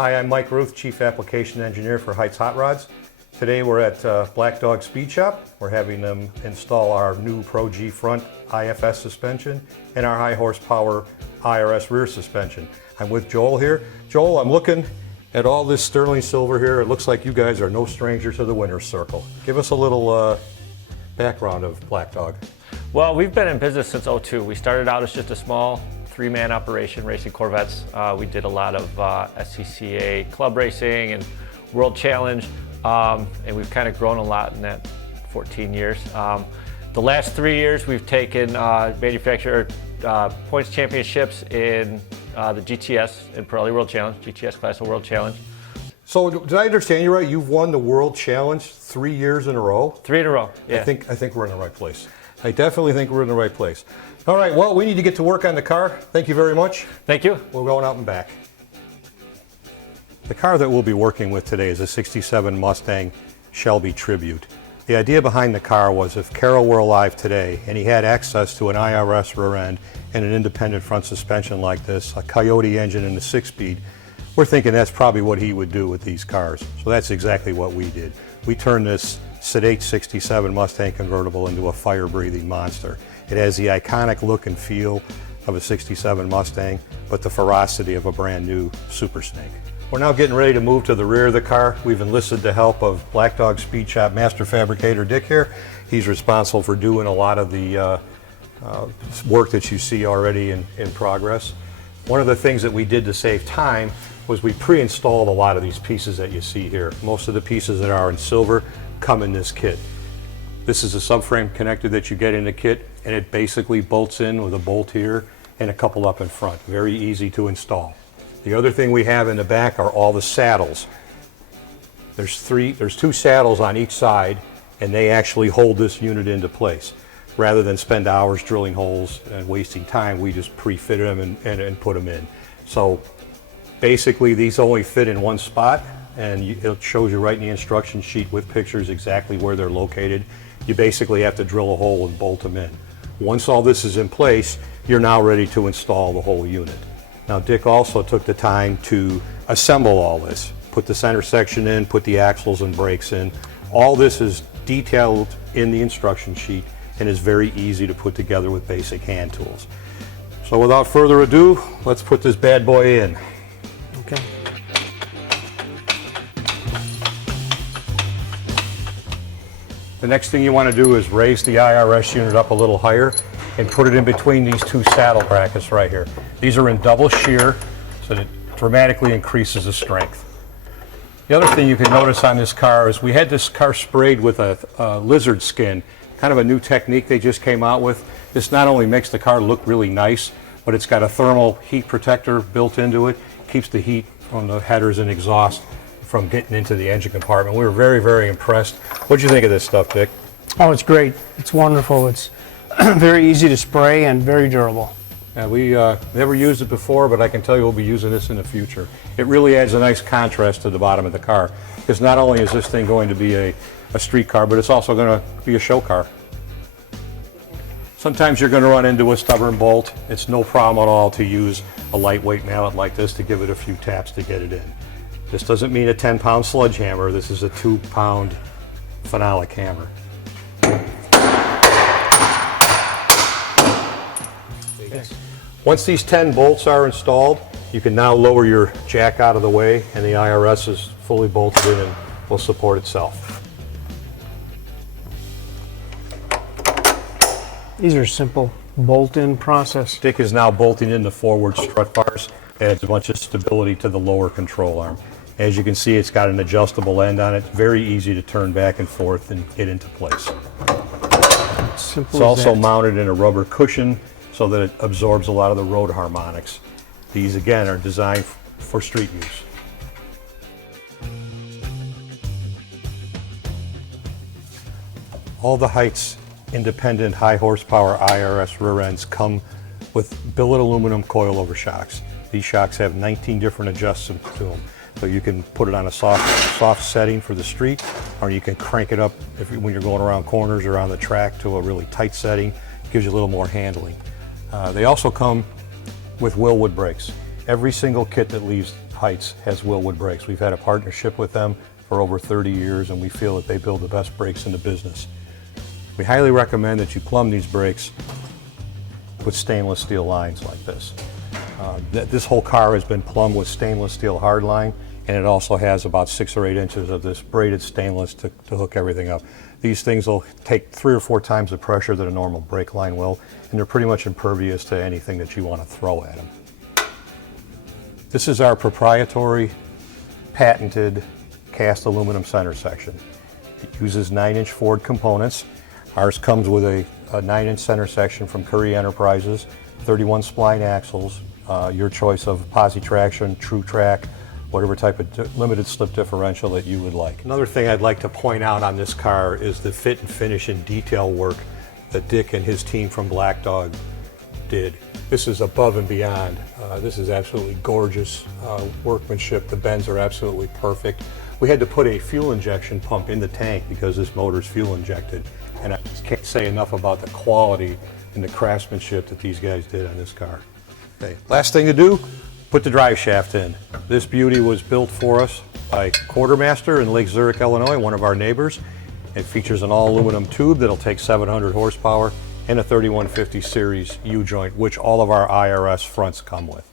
Hi, I'm Mike Ruth, Chief Application Engineer for Heidts Hot Rods. Today we're at Black Dog Speed Shop. We're having them install our new Pro G front IFS suspension and our high horsepower IRS rear suspension. I'm with Joel here. Joel, I'm looking at all this sterling silver here. It looks like you guys are no stranger to the winner's circle. Give us a little background of Black Dog. Well, we've been in business since '02. We started out as just a small three-man operation racing Corvettes. We did a lot of SCCA club racing and World Challenge, and we've kind of grown a lot in that 14 years. The last 3 years we've taken manufacturer points championships in the GTS and Pirelli World Challenge, GTS Class of World Challenge. So did I understand you right? You've won the World Challenge 3 years in a row? 3 in a row, yeah. I think we're in the right place. I definitely think we're in the right place. All right, well, we need to get to work on the car. Thank you very much. Thank you. We're going out and back. The car that we'll be working with today is a '67 Mustang Shelby Tribute. The idea behind the car was if Carroll were alive today and he had access to an IRS rear end and an independent front suspension like this, a Coyote engine and a 6-speed, we're thinking that's probably what he would do with these cars. So that's exactly what we did. We turned this sedate '67 Mustang convertible into a fire-breathing monster. It has the iconic look and feel of a '67 Mustang, but the ferocity of a brand new Super Snake. We're now getting ready to move to the rear of the car. We've enlisted the help of Black Dog Speed Shop master fabricator Dick here. He's responsible for doing a lot of the work that you see already in progress. One of the things that we did to save time was we pre-installed a lot of these pieces that you see here. Most of the pieces that are in silver come in this kit. This is a subframe connector that you get in the kit, and it basically bolts in with a bolt here and a couple up in front. Very easy to install. The other thing we have in the back are all the saddles. There's 2 saddles on each side, and they actually hold this unit into place. Rather than spend hours drilling holes and wasting time, we just pre-fitted them and put them in. So basically these only fit in one spot, and it shows you right in the instruction sheet with pictures exactly where they're located. You basically have to drill a hole and bolt them in. Once all this is in place, you're now ready to install the whole unit. Now Dick also took the time to assemble all this, put the center section in, put the axles and brakes in. All this is detailed in the instruction sheet and is very easy to put together with basic hand tools. So without further ado, let's put this bad boy in. Okay. The next thing you want to do is raise the IRS unit up a little higher and put it in between these 2 saddle brackets right here. These are in double shear, so that it dramatically increases the strength. The other thing you can notice on this car is we had this car sprayed with a lizard skin, kind of a new technique they just came out with. This not only makes the car look really nice, but it's got a thermal heat protector built into it, keeps the heat from the headers and exhaust from getting into the engine compartment. We were very, very impressed. What did you think of this stuff, Dick? Oh, it's great. It's wonderful. It's very easy to spray and very durable. Yeah, we never used it before, but I can tell you we'll be using this in the future. It really adds a nice contrast to the bottom of the car, because not only is this thing going to be a street car, but it's also going to be a show car. Sometimes you're going to run into a stubborn bolt. It's no problem at all to use a lightweight mallet like this to give it a few taps to get it in. This doesn't mean a 10-pound sledgehammer. This is a 2-pound phenolic hammer. Once these 10 bolts are installed, you can now lower your jack out of the way, and the IRS is fully bolted in and will support itself. These are simple bolt-in process. Dick is now bolting in the forward strut bars. Adds a bunch of stability to the lower control arm. As you can see, it's got an adjustable end on it. Very easy to turn back and forth and get into place. Simple It's also that. mounted in a rubber cushion so that it absorbs a lot of the road harmonics. These, again, are designed for street use. All the Heidts independent high horsepower IRS rear ends come with billet aluminum coilover shocks. These shocks have 19 different adjustments to them. So you can put it on a soft setting for the street, or you can crank it up when you're going around corners or on the track to a really tight setting. It gives you a little more handling. They also come with Wilwood Brakes. Every single kit that leaves Heidts has Wilwood Brakes. We've had a partnership with them for over 30 years, and we feel that they build the best brakes in the business. We highly recommend that you plumb these brakes with stainless steel lines like this. This whole car has been plumbed with stainless steel hardline, and it also has about 6 or 8 inches of this braided stainless to hook everything up. These things will take 3 or 4 times the pressure that a normal brake line will, and they're pretty much impervious to anything that you want to throw at them. This is our proprietary, patented cast aluminum center section. It uses 9-inch Ford components. Ours comes with a 9-inch center section from Curry Enterprises, 31 spline axles, your choice of posi traction, true track, whatever type of limited slip differential that you would like. Another thing I'd like to point out on this car is the fit and finish and detail work that Dick and his team from Black Dog did. This is above and beyond. This is absolutely gorgeous workmanship. The bends are absolutely perfect. We had to put a fuel injection pump in the tank because this motor is fuel injected. And I just can't say enough about the quality and the craftsmanship that these guys did on this car. Okay, last thing to do, put the drive shaft in. This beauty was built for us by Quartermaster in Lake Zurich, Illinois, one of our neighbors. It features an all aluminum tube that'll take 700 horsepower and a 3150 series U-joint, which all of our IRS fronts come with.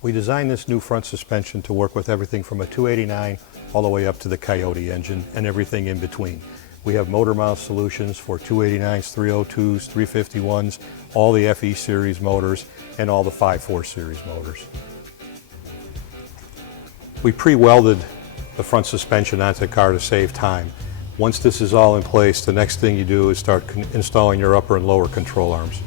We designed this new front suspension to work with everything from a 289 all the way up to the Coyote engine and everything in between. We have motor mount solutions for 289s, 302s, 351s, all the FE series motors, and all the 5.4 series motors. We pre-welded the front suspension onto the car to save time. Once this is all in place, the next thing you do is start installing your upper and lower control arms.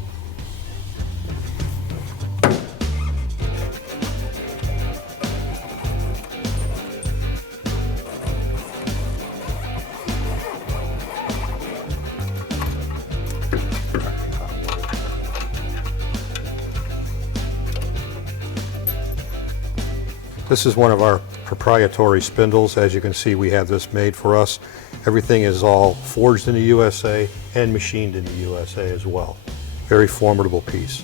This is one of our proprietary spindles. As you can see, we have this made for us. Everything is all forged in the USA and machined in the USA as well. Very formidable piece.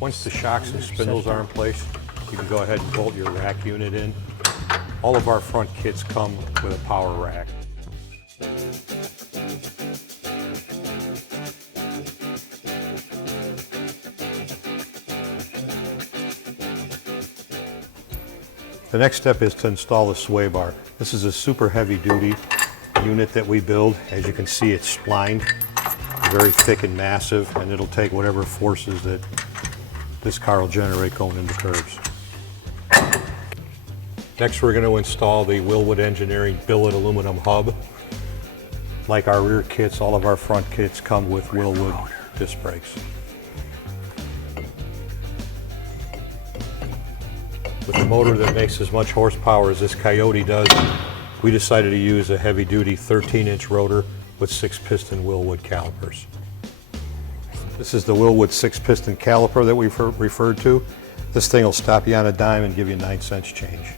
Once the shocks and spindles are in place, you can go ahead and bolt your rack unit in. All of our front kits come with a power rack. The next step is to install the sway bar. This is a super heavy duty unit that we build. As you can see, it's splined, very thick and massive, and it'll take whatever forces that this car will generate going into curves. Next, we're going to install the Wilwood Engineering billet aluminum hub. Like our rear kits, all of our front kits come with Wilwood disc brakes. With a motor that makes as much horsepower as this Coyote does, we decided to use a heavy-duty 13-inch rotor with 6-piston Wilwood calipers. This is the Wilwood 6-piston caliper that we've referred to. This thing will stop you on a dime and give you 9 cents change.